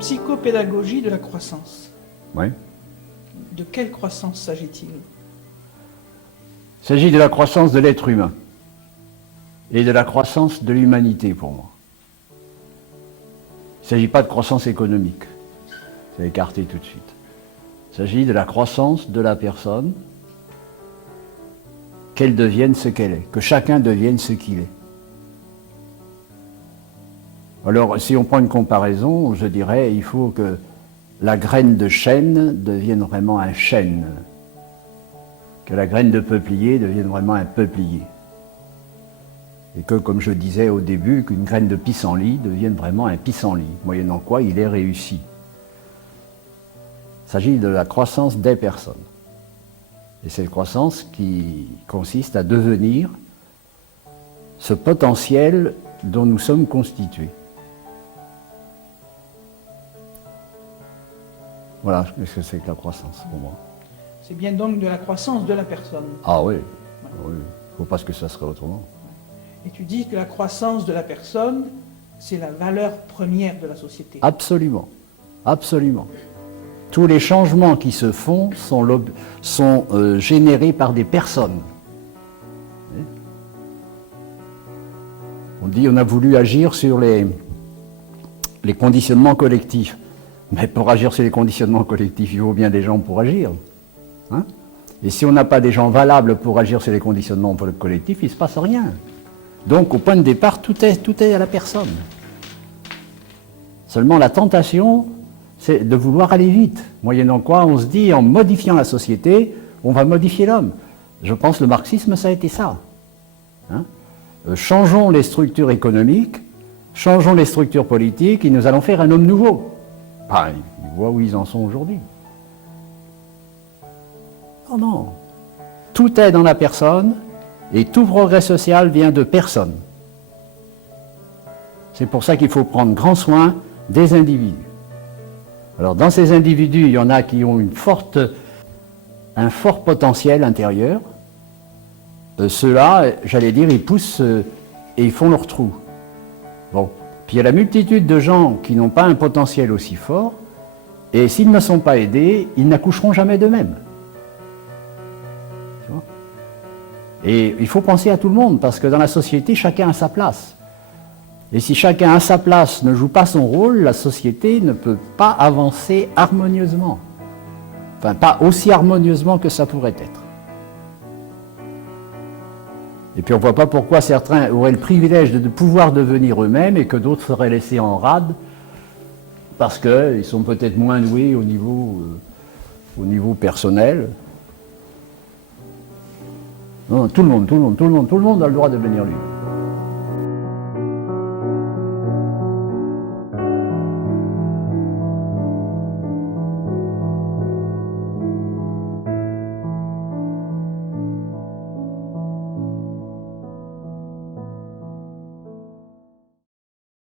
psychopédagogie de la croissance. Oui. De quelle croissance s'agit-il? Il s'agit de la croissance de l'être humain et de la croissance de l'humanité pour moi. Il ne s'agit pas de croissance économique, c'est écarté tout de suite. Il s'agit de la croissance de la personne, qu'elle devienne ce qu'elle est, que chacun devienne ce qu'il est. Alors, si on prend une comparaison, je dirais il faut que la graine de chêne devienne vraiment un chêne, que la graine de peuplier devienne vraiment un peuplier. Et que, comme je disais au début, qu'une graine de pissenlit devienne vraiment un pissenlit, moyennant quoi il est réussi. Il s'agit de la croissance des personnes. Et c'est une croissance qui consiste à devenir ce potentiel dont nous sommes constitués. Voilà ce que c'est que la croissance pour moi. C'est bien donc de la croissance de la personne. Ah oui, il ne faut pas que ça serait autrement. Et tu dis que la croissance de la personne, c'est la valeur première de la société. Absolument, absolument. Tous les changements qui se font sont générés par des personnes. On dit on a voulu agir sur les conditionnements collectifs. Mais pour agir sur les conditionnements collectifs, il faut bien des gens pour agir. Hein? Et si on n'a pas des gens valables pour agir sur les conditionnements collectifs, il ne se passe rien. Donc au point de départ, tout est à la personne. Seulement la tentation, c'est de vouloir aller vite. Moyennant quoi, on se dit, en modifiant la société, on va modifier l'homme. Je pense que le marxisme, ça a été ça. Hein? Changeons les structures économiques, changeons les structures politiques, et nous allons faire un homme nouveau. Enfin, ils voient où ils en sont aujourd'hui. Non, non. Tout est dans la personne, et tout progrès social vient de personne. C'est pour ça qu'il faut prendre grand soin des individus. Alors dans ces individus, il y en a qui ont un fort potentiel intérieur. Ceux-là, j'allais dire, ils poussent et ils font leur trou. Bon. Puis il y a la multitude de gens qui n'ont pas un potentiel aussi fort, et s'ils ne sont pas aidés, ils n'accoucheront jamais d'eux-mêmes. Et il faut penser à tout le monde, parce que dans la société, chacun a sa place. Et si chacun à sa place ne joue pas son rôle, la société ne peut pas avancer harmonieusement. Enfin, pas aussi harmonieusement que ça pourrait être. Et puis on ne voit pas pourquoi certains auraient le privilège de pouvoir devenir eux-mêmes et que d'autres seraient laissés en rade, parce qu'ils sont peut-être moins doués au niveau personnel. Non, tout le monde a le droit de devenir lui.